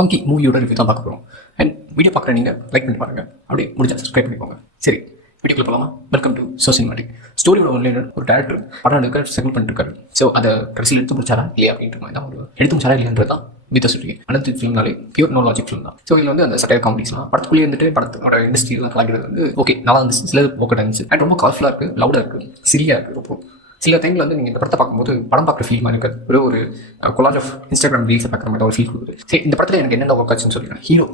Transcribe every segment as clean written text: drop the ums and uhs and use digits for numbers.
Funky மூவியோட review தான் பார்க்க போகிறோம். அண்ட் வீடியோ பார்க்குற நீங்கள் லைக் பண்ணி பாருங்கள், அப்படியே முடிஞ்சா சப்ஸ்கிரைப் பண்ணிக்கோங்க. சரி, வீடியோக்குள்ள போகலாமா? Welcome to cinematic. ஸ்டோரியோட ஒரு டேரக்டர் படம் எடுக்க செட்டில் பண்ணிருக்காரு. ஸோ அதை கடைசியில் எடுத்து முடிச்சாரா இல்லையா அப்படின்ற மாதிரி தான் ஒரு எடுத்து முடிச்சாரா இல்லைன்றது தான் வித் சொல்லிங்க. அடுத்த ஃபிலிம்னாலே பியூர் நோ லாஜிக் ஃபிலிம் தான். ஸோ இதில் வந்து அந்த சட்டையர் காமெடிஸ்லாம் படத்துக்குள்ளேயே வந்துட்டு படத்தோட இண்டஸ்ட்ரியெலாம் கலாக்கிறது வந்து ஓகே நல்லா இருந்துச்சு. சில ஓகே இருந்துச்சு அண்ட் ரொம்ப கலர்ஃபுல்லாக இருக்குது, லவுடாக இருக்குது, சிரியாக இருக்குது. ரொம்ப சில டைமில் வந்து நீங்கள் இந்த படத்தை பார்க்கும்போது படம் பார்க்குற ஃபீல் மாதிரி இருக்காது, ஒரு கொலாஜ் ஆஃப் இன்ஸ்டாகிராம் ரீல்ஸை பார்க்குற மாதிரி ஒரு ஃபீல் கொடுக்குது. சரி, இந்த படத்தில் எனக்கு என்னென்ன ஒர்க் ஆச்சுன்னு சொல்லிக்கிறேன். ஹீரோ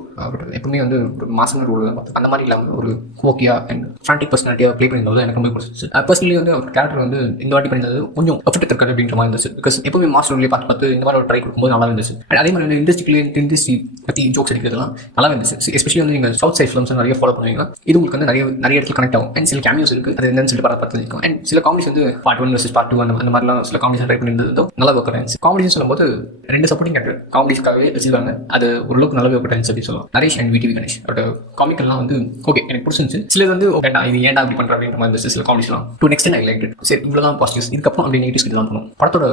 எப்பவுமே வந்து ஒரு மாசன ரோல் தான் பார்த்து அந்த மாதிரி இல்லாமல் ஒரு ஓகேயா அண்ட் ஃப்ராண்டிக் பர்சனாலிட்டியாக ப்ளே பண்ணியிருந்தது எனக்கு ரொம்ப பிடிச்சிச்சு. பர்சனலி வந்து அவர் கேரக்டர் வந்து இந்த வாட்டி பண்ணியிருந்தது கொஞ்சம் எஃபெக்ட் இருக்காது அப்படின்ற மாதிரி இருந்துச்சு. பிகாஸ் எப்பவுமே மாஸ்டர் ரோல்லேயே பார்த்து இந்த மாதிரி ஒரு ட்ரை கொடுக்கும்போது நல்லா இருந்துச்சு. அண்ட் அதே மாதிரி இண்டஸ்ட்ரி பற்றி ஜோக்ஸ் அடிக்கிறதுலாம் நல்லா இருந்துச்சு. எஸ்பெஷலி வந்து நீங்கள் சவுத் சைட் ஃபிலிம்ஸ் நிறைய ஃபாலோ பண்ணுவீங்கன்னா இது உங்களுக்கு வந்து நிறைய இடத்துல கனெக்ட் ஆகும். அண்ட் சில கேமியோஸ் இருக்குது, அது என்னன்னு சொல்லிட்டு பார்த்து இருக்கும். அண்ட் சில காமெடிஸ் வந்து பார்ட் 1 vs பார்ட் 2 அந்த மாதிரிலாம் சில காமெடிஸ் ட்ரை பண்ணியிருந்தது நல்லா ஒர்க் ஆச்சு. காமெடிஸ் சொல்லும்போது 2 சப்போர்ட்டிங் ஆக்டர் காமெடிஸ்க்காகவே வச்சிருக்காங்க, அது ஓரளவுக்கு நல்லா ஒர்க் ஆச்சு அப்படின்னு சொல்லலாம். நரேஷ் அண்ட் விடிவி கணேஷ் அவரோட காமிக்கெல்லாம் வந்து ஓகே எனக்கு பிடிச்சிருந்துச்சு. சில வந்து இது ஏன்டா அப்படி பண்ற அப்படின்ற மாதிரி சில காமெடிஸ்லாம் to next I like it. சரி, இவ்வளவுதான் பாசிட்டிவ்ஸ். இதுக்கப்புறம் அப்படி நெகட்டிவ்ஸ் தான் பண்ணும். படத்தோட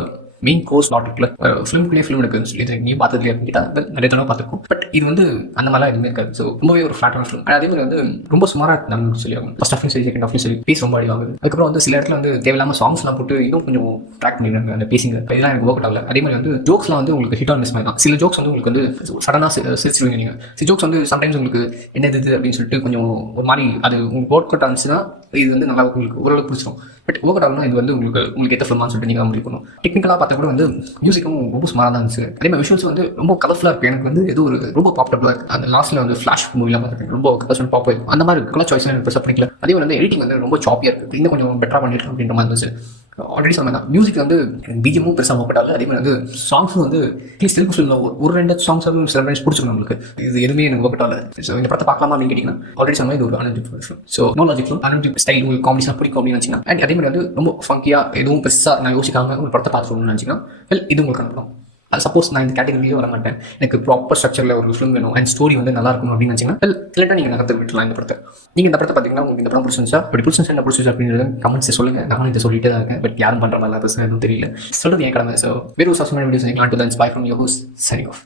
மெயின் கோர்ஸ் லாட் இருக்குல்ல, ஃபிலிம்குள்ளேயே ஃபிலிம் இருக்குன்னு சொல்லி இது நீ பார்த்ததுலேயே இருந்துட்டா நிறைய தடவை பார்த்துருக்கும். பட் இது வந்து அந்த மாதிரிலாம் எதுவுமே இருக்காது. ஸோ ரொம்பவே ஒரு ஃபிளாட்டான ஃபிலிம். அதே மாதிரி வந்து ரொம்ப சுமாராக இருந்தாலும் சொல்லியாகும். ஃபர்ஸ்ட் ஆஃப் சரி, செகண்ட் ஆஃப் சரி, பேஸ் ரொம்ப அடிவாங்குது. அதுக்கப்புறம் வந்து சில இடத்துல வந்து தேவையில்லாமல் சாங்ஸ்லாம் போட்டு இன்னும் கொஞ்சம் ட்ராக் பண்ணிடுறாங்க அந்த பேசிங்க. இதெல்லாம் எனக்கு ஒர்க் ஆகல. அதே மாதிரி வந்து ஜோக்ஸ்லாம் வந்து உங்களுக்கு ஹிட் ஆன் மிஸ் மாதிரி தான். சில ஜோக்ஸ் வந்து உங்களுக்கு வந்து சடனாக சிரிச்சிருவீங்க நீங்கள். சில ஜோக்ஸ் வந்து சம்டைம்ஸ் உங்களுக்கு என்ன இது அப்படின்னு சொல்லிட்டு கொஞ்சம் ஒரு மாதிரி அது உங்களுக்கு ஒர்க் அவுட் ஆனிச்சுன்னா இது வந்து நல்லா உங்களுக்கு ஓரளவுக்கு பிடிச்சிடும். பட் ஒர்க் அவுட் ஆகணும் இது வந்து உங்களுக்கு எத்த ஃபிலிமான்னு சொல்லிட்டு நீங்கள் முடிவு பண்ணணும். டெக்னிக்கலாக பார்த்தா கூட வந்து மியூசிக்கும் ரொம்ப சுமாராக தான் இருந்துச்சு. அதே மாதிரி விஷுவல்ஸ் வந்து ரொம்ப கலர்ஃபுல்லாக இருக்குது. எனக்கு வந்து ஏதோ ஒரு ரொம்ப பாப்புலராக இருக்குது. அந்த லாஸ்ட்டில் வந்து ஃப்ளாஷ் மூவிலாம் பார்த்துருக்கேன், ரொம்ப கலர்ஸ் பாப் ஆகும். அந்த மாதிரி கலர் சாய்ஸ் எனக்கு பெருசாக பண்ணிக்கல. அதே மாதிரி வந்து எடிட்டிங் வந்து ரொம்ப சாப்பியாக இருக்குது, இன்னும் கொஞ்சம் பெட்டராக பண்ணியிருக்கேன் அப்படின்ற மாதிரி இருந்துச்சு. ஆல்ரெடி சொன்ன தான் மியூசிக் வந்து பிஜிஎமும் பெருசாக ஒப்பட்டால. அதே மாதிரி வந்து சாங்ஸும் வந்து அட்லீஸ்ட் தெலுங்கு ஃபிலிமில் ஒரு 2 சாங்ஸ் வந்து சில டைம்ஸ் பிடிச்சிடும் நம்மளுக்கு. இது எதுவுமே எனக்கு ஒப்பட்டால. ஸோ இந்த படத்தை பார்க்கலாமா அப்படின்னு கேட்டிங்கன்னா ஆல்ரெடி சொன்னால் இது ஒரு energetic film. So no logic film, energetic style உங்களுக்கு காமெடிஸ்லாம் பிடிக்கும் அப்படின்னு நினச்சிங்கன்னா அண்ட் அதே மாதிரி வந்து ரொம்ப ஃபங்கியாக எதுவும் பெருசாக நான் யோசிக்காம ஒரு படத்தை பார்த்துக்கணும்னு நினச்சிங்கன்னா இது உங்களுக்கு அனுப்பலாம். அது சப்போஸ் நான் இந்த கேட்டகரியிலே வர மாட்டேன், எனக்கு ப்ராப்பர் ஸ்ட்ரக்சரில் ஒரு ஃபிலிம் வேணும் அண்ட் ஸ்டோரி வந்து நல்லா இருக்கும் அப்படின்னு நினச்சிங்கன்னா கிளியராக நீங்கள் நகர்த்து விட்டுலாம் இந்த படத்தை. நீங்கள் இந்த படத்தை பார்த்தீங்கன்னா உங்களுக்கு இந்த படம் பிடிச்சிருந்துச்சா, அப்படி பிடிச்சிருந்துச்சா என்ன பிடிச்சிருச்சா அப்படிங்கிறது கமெண்ட்ஸை சொல்லுங்கள். நானும் இதை சொல்லிட்டு தான் இருக்கேன், பட் யாரும் பண்ணுற மாதிரி பெருசாக எதுவும் தெரியல. சொல்கிறது என் கடமை. ஸோ வேறு ஒரு சப்ஸ்கிரைப் வீடியோஸ் நீங்கள் to thanks by from your host signing off.